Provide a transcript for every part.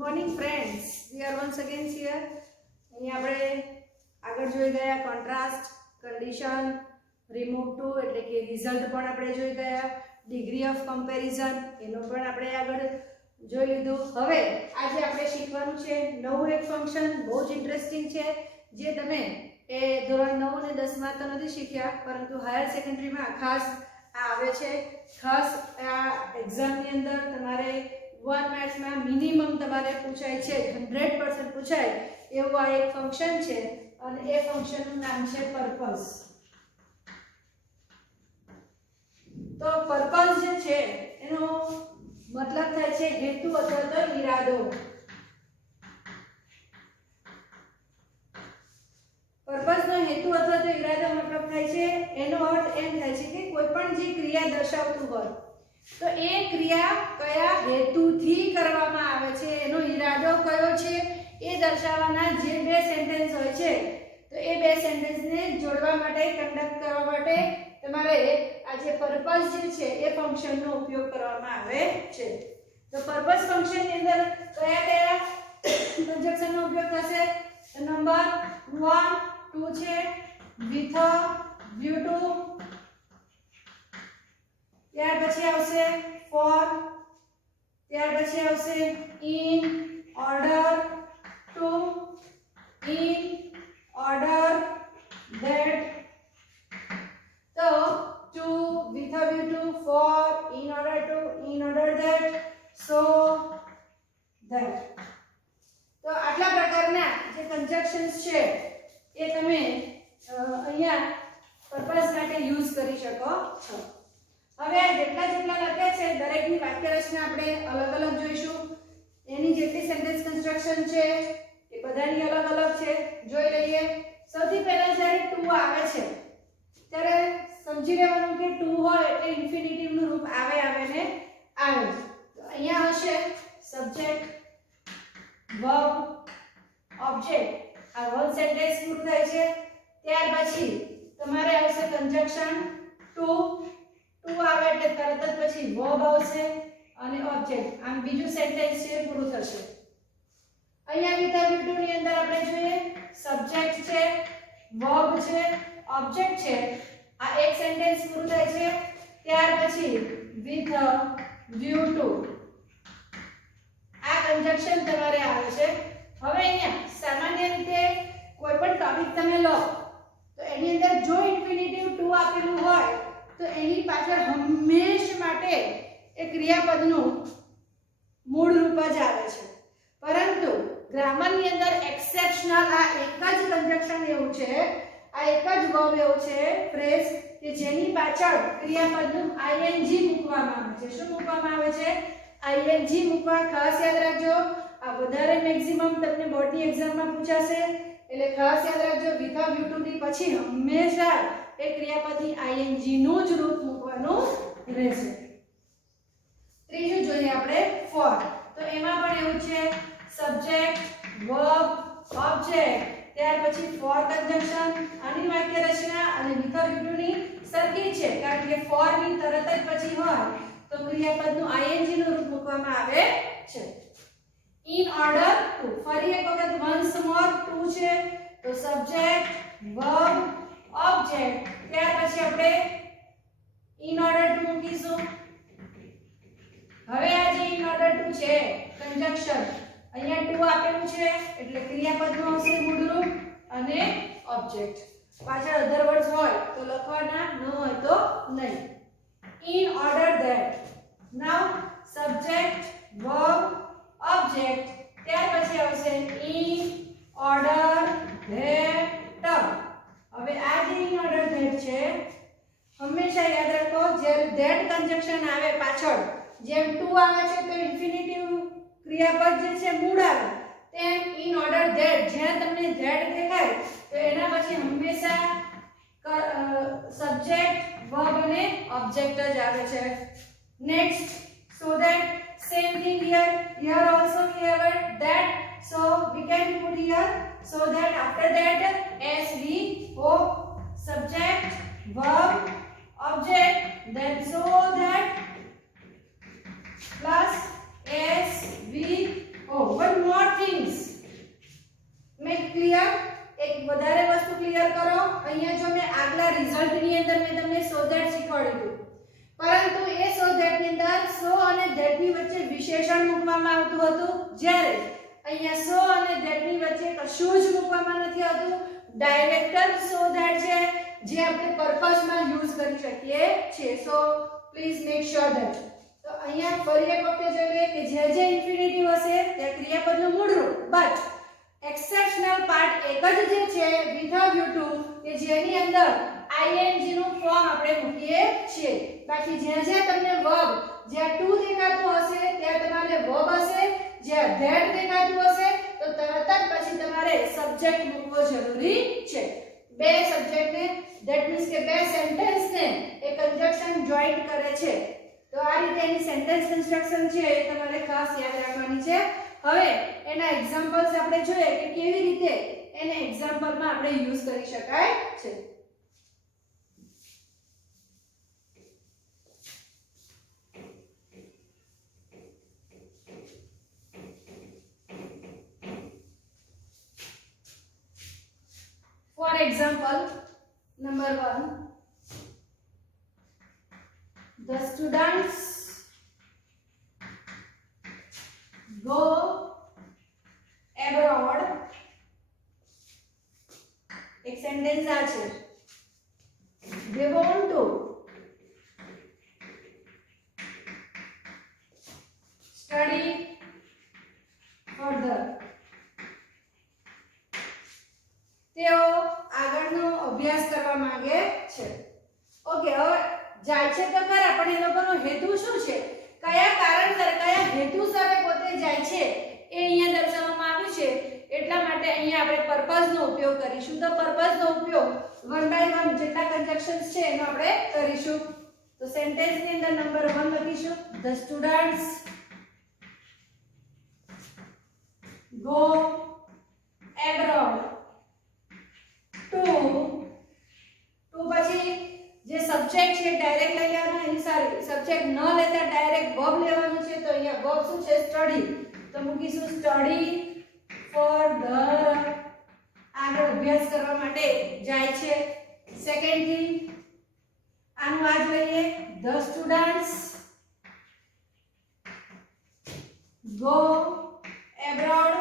Morning friends, we are once again here. અહીં આપણે આગળ જોઈ ગયા કોન્ટ્રાસ્ટ, કન્ડિશન, રિમૂવ ટુ એટલે કે રિઝલ્ટ પણ આપણે જોઈ ગયા, ડિગ્રી ઓફ કમ્પેરિઝન એનો પણ આપણે આગળ જોઈ લીધું. હવે આજે આપણે શીખવાનું છે નવું એક ફંક્શન, બહુ જ ઇન્ટરેસ્ટિંગ છે, જે તમે એ ધોરણ 9 અને 10 માં તો નથી શીખ્યા, પરંતુ હાયર સેકન્ડરીમાં ખાસ આ આવે છે. ખાસ આ એક્ઝામની અંદર તમારે 1 મેથ્સમાં મિનિમમ તમારે પૂછાય છે, 100% પૂછાય એવું આ એક ફંક્શન છે અને એ ફંક્શનનું નામ છે પર્પઝ. તો પર્પઝ જે છે એનો મતલબ થાય છે હેતુ અથવા તો ઈરાદો. પર્પઝનો હેતુ અથવા તો ઈરાદો મતલબ થાય છે, એનો અર્થ એમ થાય છે કે કોઈ પણ જે ક્રિયા દર્શાવતું હોય તો એ ક્રિયા કયા હેતુથી કરવામાં આવે છે, એનો ઈરાદો કયો છે એ દર્શાવવાના જે બે સેન્ટેન્સ હોય છે, તો એ બે સેન્ટેન્સને જોડવા માટે, કન્ડક્ટ કરવા માટે તમારે આ જે પર્પઝ જે છે એ ફંક્શનનો ઉપયોગ કરવામાં આવે છે. તો પર્પઝ ફંક્શનની અંદર કયા કયા કન્જક્શનનો ઉપયોગ થશે? નંબર 1 2 છે, with a view to, ત્યાર પછી આવશે for, ત્યાર પછી આવશે in order to, in order that. તો to, with a view to, for, in order to, in order that, so that. તો આટલા પ્રકારના જે કન્જક્શન્સ છે એ તમે અહીંયા પર્પઝ માટે યુઝ કરી શકો છો. હવે આ જેટલા લખ્યા છે દરેકની વાક્ય રચના આપણે અલગ અલગ જોઈશું. એની જેટલી સેન્ટેન્સ કન્સ્ટ્રક્શન છે એ બધાની અલગ અલગ છે, જોઈ લઈએ. સૌથી પહેલા જ્યારે ટુ આવે છે ત્યારે સમજી લેવાનું કે ટુ હોય એટલે ઇન્ફિનિટિવનું રૂપ આવે ને આવે. તો અહીંયા હશે સબ્જેક્ટ, વર્બ, ઓબ્જેક્ટ. આ વન સેન્ટેન્સ પૂરું થાય છે. ત્યાર પછી તમારે આવશે કન્જક્શન ટુ. ટુ આવે એટલે તરત જ પછી વર્બ આવશે અને ઓબ્જેક્ટ. આમ બીજું સેન્ટેન્સ છે પૂરું થશે. અહીંયા વિધાઉટ ટુ ની અંદર આપણે જોઈએ સબ્જેક્ટ છે, વર્બ છે, ઓબ્જેક્ટ છે. આ એક સેન્ટેન્સ પૂરું થાય છે. ત્યાર પછી with a view to આ કન્જક્શન તમારે આવે છે. હવે અહીંયા સામાન્ય રીતે કોઈ પણ ટોપિક તમે લો તો એની અંદર જો ઇન્ફિનિટિવ ટુ આપેલું હોય તો એની પાછળ હંમેશ માટે એ ક્રિયાપદનું મૂળ રૂપ જ આવે છે. પરંતુ ગ્રામરની અંદર એક્સેપ્શનલ આ એક જ કન્જક્શન એવું છે, આ એક જ વર્બ એવું છે, ફ્રેઝ કે જેની પાછળ ક્રિયાપદનું ing મૂકવામાં આવે છે. શું મૂકવામાં આવે છે? ing મૂકવા. ખાસ યાદ રાખજો, આ વધારે મેક્સિમમ તમને બોર્ડની એક્ઝામમાં પૂછાશે, એટલે ખાસ યાદ રાખજો વિધાઉટ યુ ટુ ની પછી હંમેશા એ ક્રિયાપદની ing નું જ રૂપ મૂકવાનું રહેશે. ત્રીજું જોઈએ આપણે for. તો એમાં પણ એવું છે સબ્જેક્ટ, વર્બ, ઓબ્જેક્ટ, ત્યાર પછી for કન્જક્શન. આની વાક્ય રચના અને વિધાઉટ યુ ટુ ની સરખી છે, કારણ કે for ની તરત જ પછી હોય તો ક્રિયાપદનું ing નું રૂપ મૂકવામાં આવે છે. in order to, ફરી એક વખત once more to છે તો સબ્જેક્ટ, વર્બ, ઓબ્જેક્ટ. ત્યાર પછી આપણે in order to મૂકીશું. હવે આ જે in order to છે કન્જક્શન, અહીંયા ટુ આપેલું છે એટલે ક્રિયાપદનું આવશે મૂળરૂપ અને ઓબ્જેક્ટ. પાછળ અધર વર્ડ્સ હોય તો લખવાના, ન હોય તો નહીં. in order that. now subject, verb, object. ત્યાર પછી આવશે in order that. હવે આ જે in order that છે હંમેશા યાદ રાખો, જ્યારે that કન્જક્શન આવે પાછળ, જેમ ટુ આવે છે તો ઇન્ફિનિટિવ ક્રિયાપદ જે છે મૂળ આવે, તેમ in order that જ્યાં તમને that દેખાય તો એના પછી હંમેશા સબ્જેક્ટ, વર્બ અને ઓબ્જેક્ટ જ આવે છે. Next, so that, same thing here. Here also we have a that, so we can put here so that. After that SVO, subject, verb, object, then so that plus SVO. one ની અંદર સો અને that ની વચ્ચે વિશેષણ મૂકવામાં આવતું હતું, જ્યારે અહીંયા સો અને ધેટ ની વચ્ચે કશું જ મૂકવામાં નથી આવતું. ડાયરેક્ટ સો ધેટ છે જે આપણે પર્પસ માં યુઝ કરી શકીએ છીએ. So please make sure that. તો અહીંયા ફરી એક વખત જોઈએ કે જે જે ઇન્ફિનિટિવ હશે તે ક્રિયાપદનું મૂળ રૂપ, બટ એક્સેપ્શનલ પાર્ટ એક જ જે છે વિથઆઉટ યુ ટુ કે જેની અંદર ing નું ફોર્મ આપણે મૂકીએ છીએ. બાકી જ્યાં જ્યાં તમને વર્બ જ્યાં ટુ દેખાતું હશે ત્યાં તમારે વર્બ હશે, જ્યાં ધેટ દેખાતું હશે તો તરત જ પછી તમારે સબ્જેક્ટ મૂકવો જરૂરી છે. બે સબ્જેક્ટ ને ધેટ મીન્સ કે બે સેન્ટેન્સ ને એક કન્જક્શન જોઈન્ટ કરે છે. તો આ રીતે એની સેન્ટેન્સ કન્સ્ટ્રક્શન છે એ તમારે ખાસ યાદ રાખવાની છે. હવે એના એક્ઝામ્પલ્સ આપણે જોઈએ કે કેવી રીતે એને એક્ઝામ્પલમાં આપણે યુઝ કરી શકાય છે. For example, number 1, the students go abroad. એક સેન્ટેન્સ આ છે. They want to study further. તેઓ આગળનો અભ્યાસ કરવા માંગે છે. ઓકે, હવે જાય છે તો ખરા, પણ એ લોકોનો હેતુ શું છે, કયા કારણસર કયા હેતુસર પોતે જાય છે એ અહીંયા દર્શાવવામાં આવ્યું છે. એટલા માટે અહીંયા આપણે પર્પઝ નો ઉપયોગ કરીશું. તો પર્પઝ નો ઉપયોગ 1 બાય 1 જેટલા કન્જક્શન્સ છે એનો આપણે કરીશું. તો સેન્ટેન્સ ની અંદર નંબર 1 લખીશું, the students go abroad to પછી જે સબ્જેક્ટ છે ડાયરેક્ટ લઈ લેવાનું, એની સારી સબ્જેક્ટ ન લેતા ડાયરેક્ટ વર્બ લેવાનું છે. તો અહીંયા વર્બ શું છે, સ્ટડી. તો મૂકીશું સ્ટડી ફર્ધર, આગળ અભ્યાસ કરવા માટે જાય છે. સેકન્ડ થિંગ આનું આ જોઈએ, the students go abroad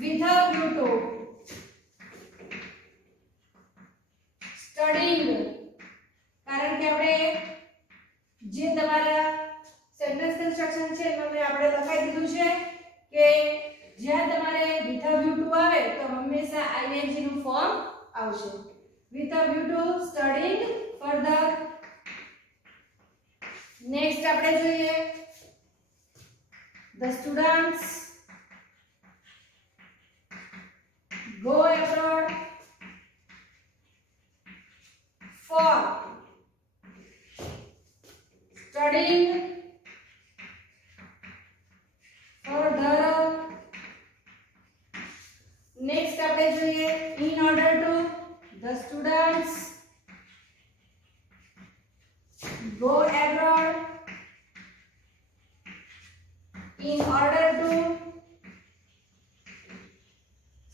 with a view to studying. કારણ કે આપણે જે તમારા સેન્ટેન્સ કન્સ્ટ્રક્શન છે એમાં આપણે લખાઈ દીધું છે કે જ્યાં તમારે with a view to આવે તો હંમેશા ing નું ફોર્મ આવશે. with a view to studying further. Next આપણે જોઈએ, the students go abroad for studying further. Next આપણે જોઈએ, in order to, the students go abroad in order to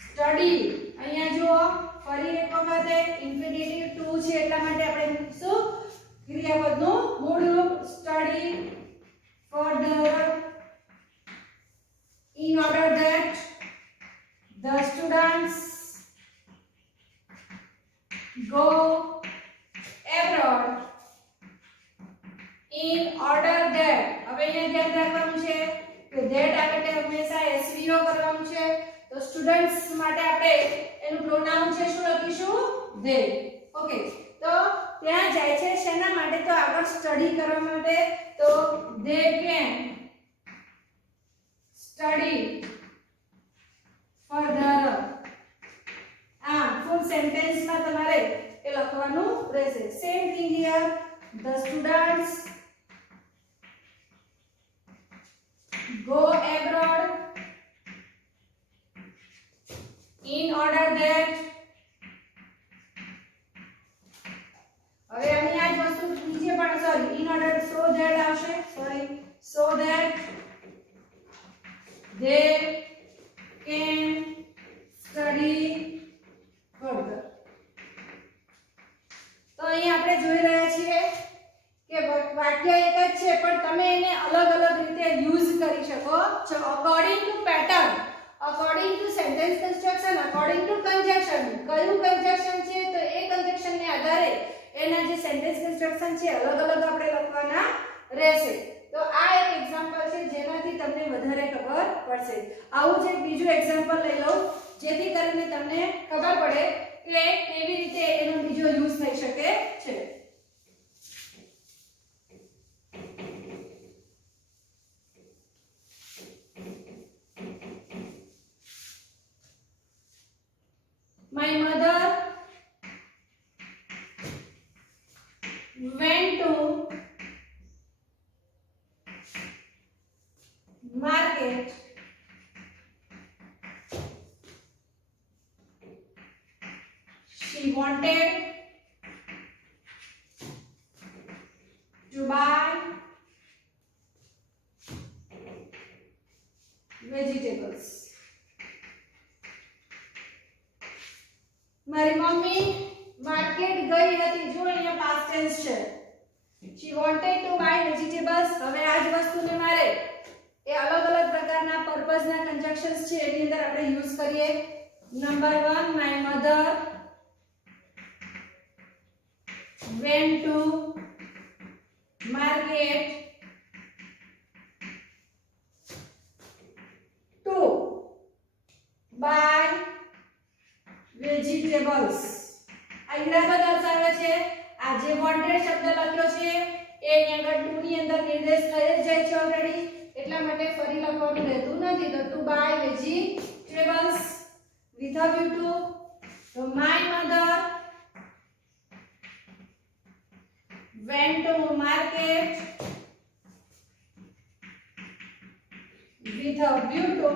study. અહીંયા જુઓ ફરી એક વખત ઇન્ફિનિટિવ ટુ છે એટલા માટે આપણે મૂકીશું ક્રિયાપદનું મૂળ રૂપ study further. in order that the students go abroad. in order that, હવે અહીંયા ધ્યાન રાખવાનું છે કે that આગળ હંમેશા SVO કરવાનું છે. તો સ્ટુડન્ટ્સ માટે આપણે એનું પ્રોનાઉન છે શું લખીશું, they. ઓકે, તો ત્યાં જાય છે શેના માટે, તો આગળ સ્ટડી કરવા માટે. તો they can study further. ફૂલ સેન્ટેન્સમાં તમારે એ લખવાનું રહેશે. Same thing here, the students go abroad in order that. હવે આની આ જ વસ્તુ નીચે પણ sorry in order so that આવશે, sorry so that they can study further. તો અહીં આપણે જોઈ રહ્યા છીએ કે વાક્ય એક જ છે પણ તમે એને અલગ અલગ રીતે યુઝ કરી શકો છો according to pattern, according to sentence construction, according to conjunction. કયું કન્જક્શન છે તો એ કન્જક્શન ને આધારે એના જે સેન્ટેન્સ કન્સ્ટ્રક્શન છે અલગ અલગ આપણે લખવાના રહેશે. તો આ એક એક્ઝામ્પલ છે જેનાથી તમને વધારે ખબર પડશે. આવું જ એક બીજું એક્ઝામ્પલ લઈ લો જેથી કરીને તમને ખબર પડે કે કેવી રીતે એનો બીજો યુઝ થઈ શકે છે. My mother went to market she wanted to buy vegetables. મારી મમ્મી માર્કેટ ગઈ હતી. જો અહીંયા પાસ્ટ ટેન્સ છે. she wanted to buy vegetables. હવે આ જ વસ્તુને મારે એ અલગ અલગ પ્રકારના પર્પઝના કન્જક્શન્સ છે એની અંદર આપણે યુઝ કરીએ. Number 1 my mother went to market to buy vegetables. આ ઈરાદો દર્શાવે છે. આ જે વોન્ટેડ શબ્દ લખ્યો છે એ અહીં આગળ ટુ ની અંદર નિર્દેશ થઈ જ જાય છે ઓલરેડી, એટલા માટે ફરી લખવાનું રહેતું નથી. તો to buy vegetables with a view to. So my mother went to market with a view to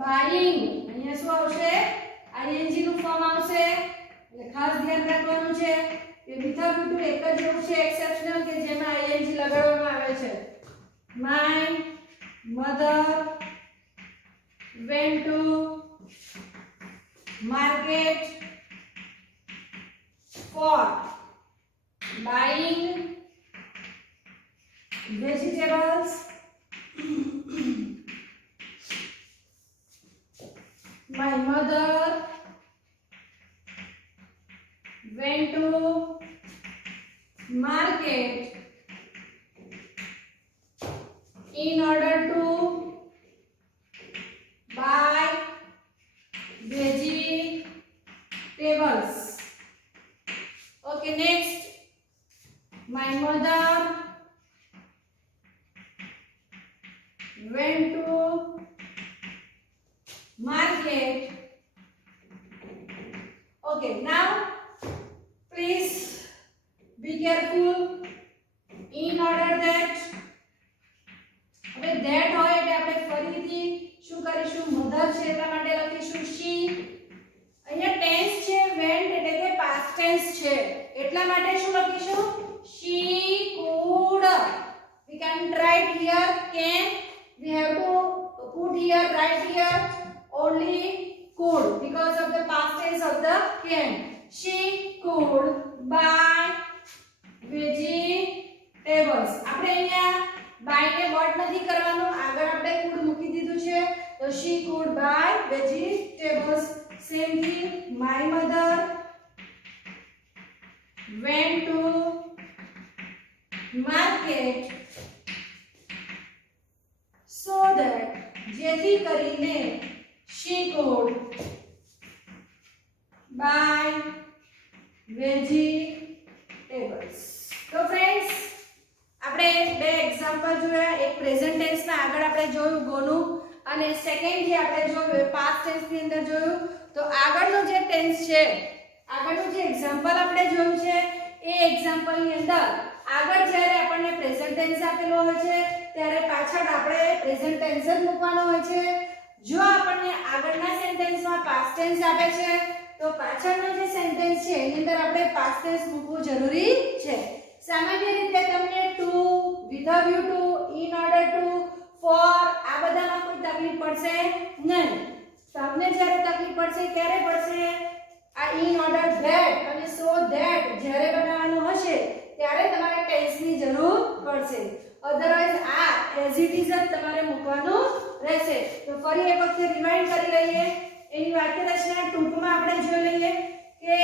buying. અહીંયા શું આવશે? ing નું ફોર્મ આવશે. એટલે ખાસ ધ્યાન રાખવાનું છે કે with a view to એક જ એવું છે એક્સેપ્શનલ કે જેમાં ing લગાડવામાં આવે છે. My mother went to market for buying vegetables. My mother went to market in order to buy vegetables. Okay, next. My mother went to market. Okay, now please be careful in order that હવે that હોય એટલે આપણે ફરીથી શું કરીશું? Mother છે એટલા માટે લખીશું she. અહીંયા ટેન્સ છે went એટલે કે past tense છે એટલા માટે શું લખીશું? she could. We can write here can. We have to put here, write here only could because of the past tense of the can. She could buy vegetables. આપણે અહીંયા buy ને word નથી કરવાનું, આગળ આપણે could મૂકી દીધું છે તો she could buy vegetables. Same thing. My mother went to market so that જેથી કરીને she could buy vegetables. તો ફ્રેન્ડ્સ આપણે બે એક્ઝામ્પલ જોયા. એક પ્રેઝન્ટ ટેન્સના આગળ આપણે જોયું ગોનું અને સેકન્ડ જે આપણે જોયું પાસ્ટ ટેન્સની અંદર જોયું. તો આગળનો જે ટેન્સ છે, આગળનું જે એક્ઝામ્પલ આપણે જોયું છે એ એક્ઝામ્પલની અંદર આગળ જ્યારે આપણને પ્રેઝન્ટ ટેન્સ આપેલો હોય છે ત્યારે પાછળ આપણે પ્રેઝન્ટ ટેન્સ જ મૂકવાનો હોય છે. જો આપણને આગળના સેન્ટેન્સમાં પાસ્ટ ટેન્સ આપે છે તો પાછળનો જે સેન્ટેન્સ છે એની અંદર આપણે પાસ્ટ ટેન્સ મૂકવું જરૂરી છે. સામાન્ય રીતે તમને two, with a view to, in order to, for આ બધામાં કોઈ તકલીફ પડશે નહીં. તમને જ્યારે તકલીફ પડશે ક્યારે પડશે? આ in order that અને so that જ્યારે બનાવવાનું આવશે, અધરવાઇઝ આ એઝ ઇટ ઇઝ જ તમારે મૂકવાનું રહેશે. તો ફરી એક વખત રિવાઇન્ડ કરી લઈએ. એની વાક્ય રચના ટૂંકમાં આપણે જોઈ લઈએ કે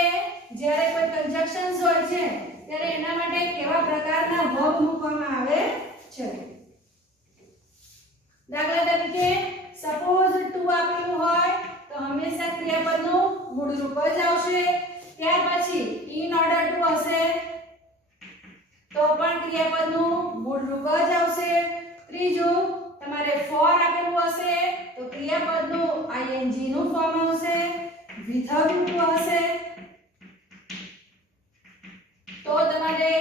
જ્યારે કોઈ કન્જક્શન્સ હોય છે ત્યારે એના માટે કેવા પ્રકારના વર્બ મૂકવામાં આવે છે. દાખલા તરીકે સપોઝ ટુ આપેલું હોય તો હંમેશા ક્રિયાપદનું મૂળ રૂપ જ આવશે. ત્યાર પછી ઇન ઓર્ડર ટુ હશે તો પણ ક્રિયાપદનું મૂળ રૂપ જ આવશે. ત્રીજું તમારે ફોર આપેલું હશે તો ક્રિયાપદનું ing નું ફોર્મ આવશે. વિથઆઉટ ટુ હશે તો તમારે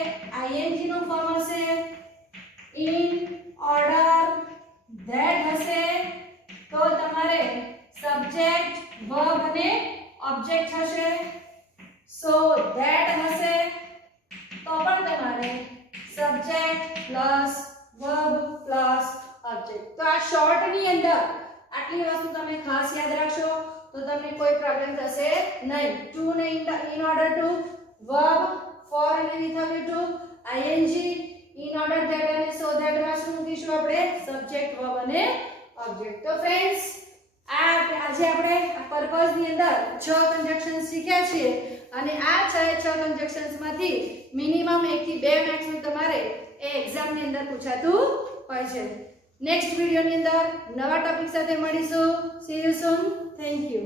ing નું ફોર્મ હશે. ઇન ઓર્ડર ધેટ હશે તો તમારે સબ્જેક્ટ વર્બ અને ઓબ્જેક્ટ હશે. સો ધેટ હશે તો પણ તમારે subject plus verb plus object. તો આ શોર્ટ ની અંદર આટલી વસ્તુ તમે ખાસ યાદ રાખશો તો તમને કોઈ પ્રોબ્લેમ થશે નહીં. ટુ ને in order to, verb four અને without to, ing in order that અને સો ધેટ માં શું મૂકીશું આપણે? સબ્જેક્ટ વર્બ અને ઓબ્જેક્ટ. તો ફ્રેન્ડ્સ આજે આપણે પર્પઝ ની અંદર 6 કન્જક્શન્સ શીખ્યા છીએ અને આ 6 કન્જક્શન્સ માંથી મિનિમમ 1 થી 2 માર્ક્સ નું તમારે એ એક્ઝામ ની અંદર પૂછાતું હોય છે. નેક્સ્ટ વિડિયો ની અંદર નવા ટોપિક સાથે મળીશું. C you soon. Thank you.